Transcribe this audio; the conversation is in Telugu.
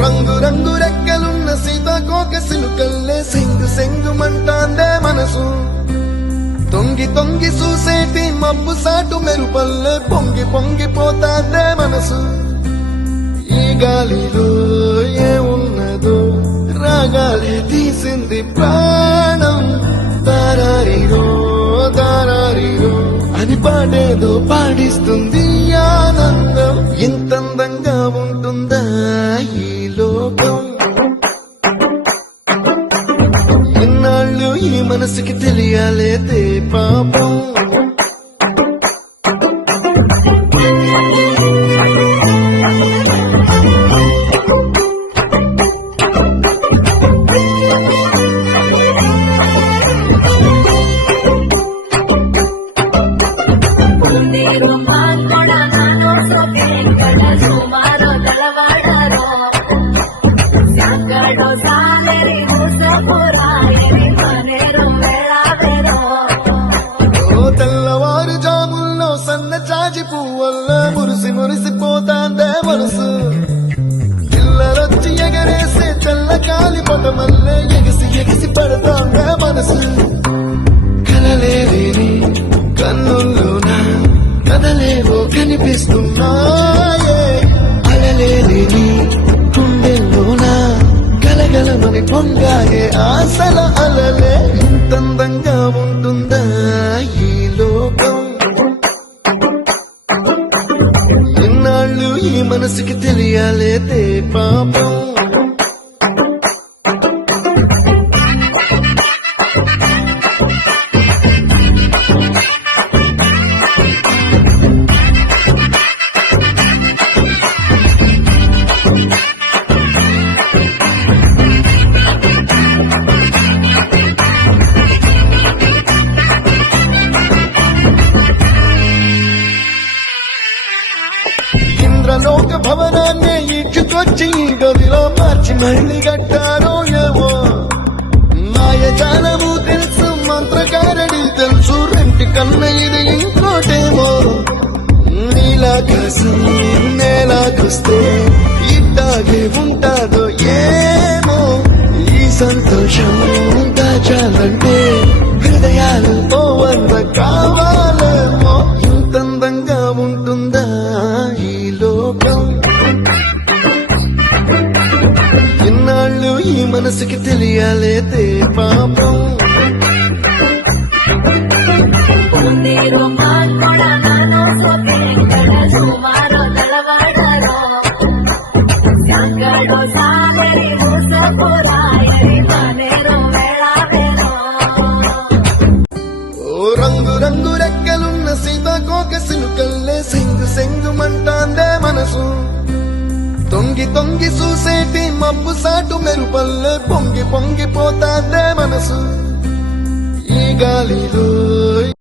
రంగు రంగు రెక్కలున్న సీతాకోక సిలుకల్లే సెంగు సెంగుమంటాందే మనసు తొంగి తొంగి చూసేటి మబ్బు సాటు మెరుపల్లే పొంగి పొంగిపోతాందే మనసు ఈ గాలిలో ఏమున్నదో రాగాలే తీసింది ప్రాణం దారారిరో దారారిరో అని పాడేదో పాడిస్తుంది ఆనందం ఇంతందంగా ఉంటుందా ఈ లోకం ఇన్నాళ్ళు ఈ మనసుకి తెలియాలేదే పాపం తెల్లవారు జాముల్లో సన్న చాచి పువ్వల్ల మురిసి మురిసిపోతాందే మనసు పిల్లలొచ్చి ఎగరేసే తెల్ల కాలి పటమల్లే ఎగిసి ఎగిసి పడతాందే మనసు కలలేని కన్నుల్లోన కదలేవో కనిపిస్తున్నాయే అలలేని గుండెల్లోన గలగలమని పొంగాగే ఆశల అలలే ఇంతందంగా ఉంటుందా ఈ లోకం ఇన్నాళ్ళు ఈ మనసుకి తెలియాలేదే పాపం ఇంద్రలోక భవనాన్ని ఇచ్చుకొచ్చి గదిలో మార్చి మళ్ళీ కట్టారో ఏమో మాయజాలము తెలుసు మంత్రకారడి తెలుసు రెంటి కన్న ఇది ఇంకోటేమో నీలాకాశం నేలాకొస్తే ఇట్టాగే ఉంటాదో ఏమో ఈ సంతోషం దాచాలంటే హృదయాలు ఓ వంద కావాలేమో ఇంతందంగా ఉంటుందా ఈ లోకం ఇన్నాళ్ళు ఈ మనసుకి తెలియాలేదే పాపం రంగు రంగు రెక్కలున్న సీతాకోక సిలుకల్లే సెంగు సెంగుమంటాందే మనసు తొంగి తొంగి చూసేటి మబ్బు సాటు మెరుపల్లే పొంగి పొంగిపోతాందే మనసు ఈ గాలిలో